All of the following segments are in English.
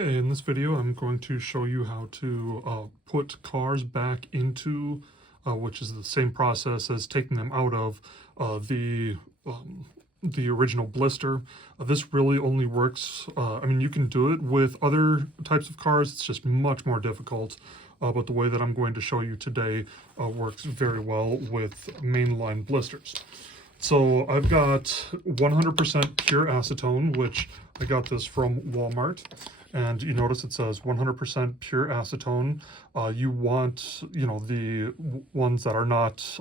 Okay, in this video I'm going to show you how to put cars back into, which is the same process as taking them out of the original blister. This really only works, I mean, you can do it with other types of cars, it's just much more difficult. But the way that I'm going to show you today works very well with mainline blisters. So I've got 100% pure acetone, which I got this from Walmart. And you notice it says 100% pure acetone. You want, the ones that are not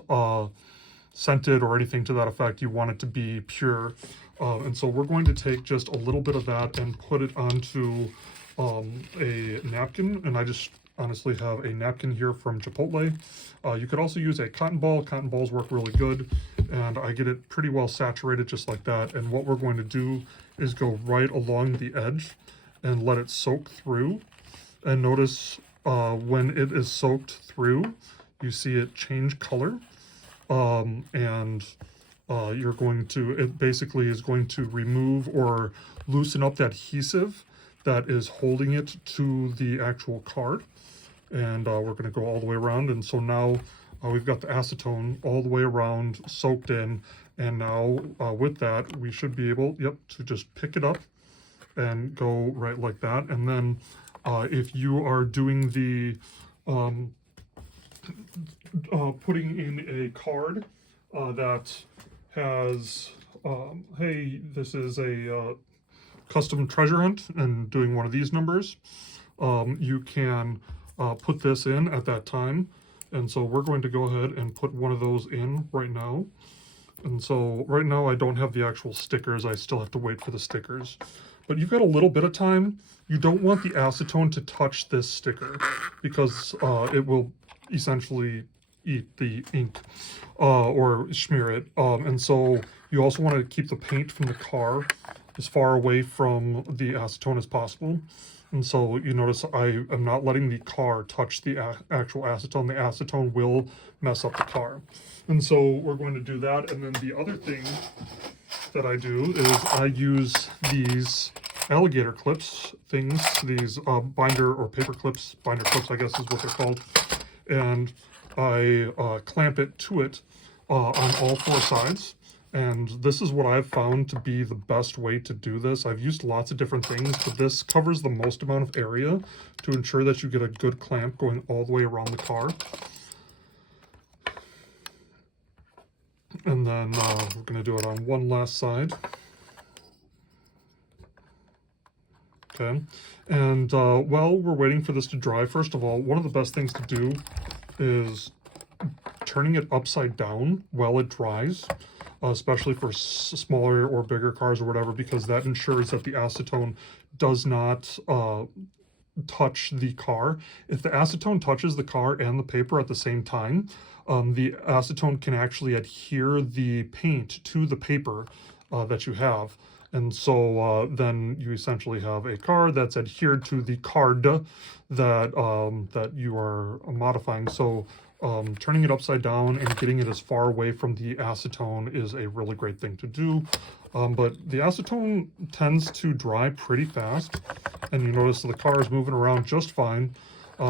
scented or anything to that effect. You want it to be pure. And so we're going to take just a little bit of that and put it onto a napkin. And I just honestly have a napkin here from Chipotle. You could also use a cotton ball. Cotton balls work really good. And I get it pretty well saturated just like that. And what we're going to do is go right along the edge and let it soak through. And notice when it is soaked through, you see it change color. You're going to, it basically is going to remove or loosen up that adhesive that is holding it to the actual card. And we're going to go all the way around. And so now we've got the acetone all the way around soaked in. And now with that, we should be able, to just pick it up and go right like that. And then if you are doing the putting in a card that has, hey, this is a custom treasure hunt and doing one of these numbers, you can put this in at that time. And so we're going to go ahead and put one of those in right now. And so right now I don't have the actual stickers. I still have to wait for the stickers. But you've got a little bit of time. You don't want the acetone to touch this sticker because it will essentially eat the ink or smear it. And so you also want to keep the paint from the car as far away from the acetone as possible. And so you notice I am not letting the car touch the actual acetone. The acetone will mess up the car. And so we're going to do that. And then the other thing that I do is I use these alligator clips things, these binder or paper clips, binder clips I guess is what they're called. And I clamp it to it on all four sides. And this is what I've found to be the best way to do this. I've used lots of different things, but this covers the most amount of area to ensure that you get a good clamp going all the way around the car. And then we're going to do it on one last side. Okay. And while we're waiting for this to dry, first of all, one of the best things to do is turning it upside down while it dries. Especially for smaller or bigger cars or whatever, because that ensures that the acetone does not touch the car. If the acetone touches the car and the paper at the same time, the acetone can actually adhere the paint to the paper that you have. And so then you essentially have a car that's adhered to the card that you are modifying. So turning it upside down and getting it as far away from the acetone is a really great thing to do. But the acetone tends to dry pretty fast, and you notice the car is moving around just fine.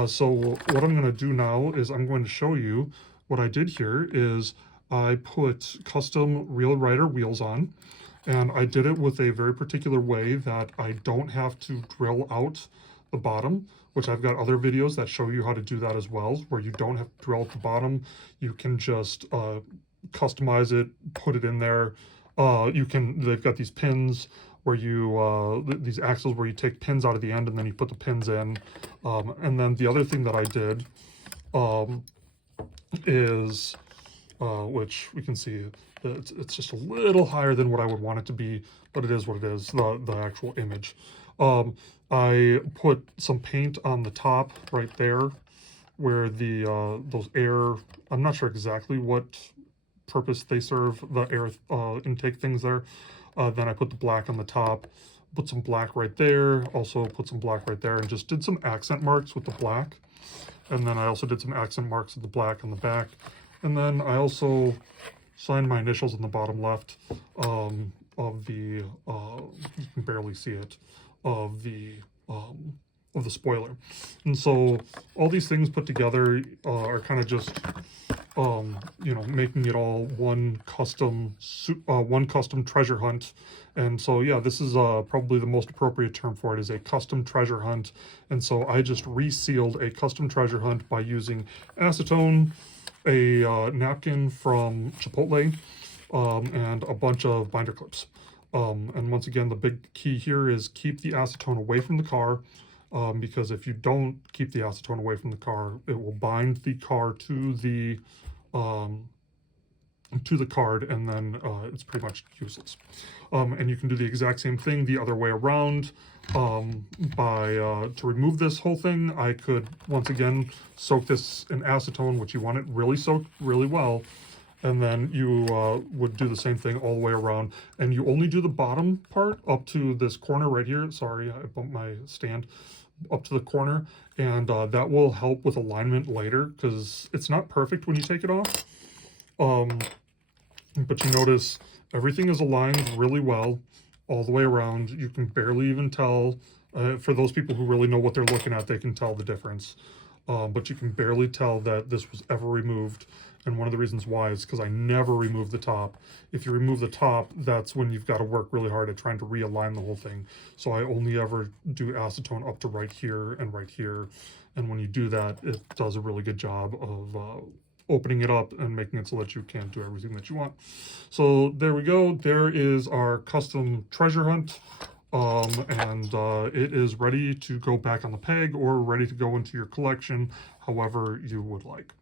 So what I'm going to do now is I'm going to show you what I did here is I put custom Real Rider wheels on, and I did it with a very particular way that I don't have to drill out the bottom, which I've got other videos that show you how to do that as well, where you don't have to drill at the bottom. You can just customize it, put it in there. They've got these pins where you, these axles where you take pins out of the end and then you put the pins in. And then the other thing that I did is, which we can see, it's just a little higher than what I would want it to be, but it is what it is, the actual image. I put some paint on the top right there where the those air, I'm not sure exactly what purpose they serve, the air intake things there. Then I put the black on the top, put some black right there, also put some black right there, and just did some accent marks with the black. And then I also did some accent marks with the black on the back. And then I also signed my initials in the bottom left of the, you can barely see it, of the spoiler. And so all these things put together are kind of just you know, making it all one custom treasure hunt. And so yeah, this is probably the most appropriate term for it, is a custom treasure hunt. And so I just resealed a custom treasure hunt by using acetone, a napkin from Chipotle, and a bunch of binder clips. And once again, the big key here is keep the acetone away from the car, because if you don't keep the acetone away from the car, it will bind the car to the card, and then it's pretty much useless. And you can do the exact same thing the other way around. To remove this whole thing, I could once again soak this in acetone, which you want it really soaked really well, and then you would do the same thing all the way around, and you only do the bottom part up to this corner right here. Sorry, I bumped my stand. Up to the corner, and that will help with alignment later, because it's not perfect when you take it off. But you notice everything is aligned really well all the way around. You can barely even tell. For those people who really know what they're looking at, they can tell the difference. But you can barely tell that this was ever removed. And one of the reasons why is because I never remove the top. If you remove the top, that's when you've got to work really hard at trying to realign the whole thing. So I only ever do acetone up to right here and right here. And when you do that, it does a really good job of opening it up and making it so that you can do everything that you want. So there we go. There is our custom treasure hunt. And it is ready to go back on the peg or ready to go into your collection, however you would like.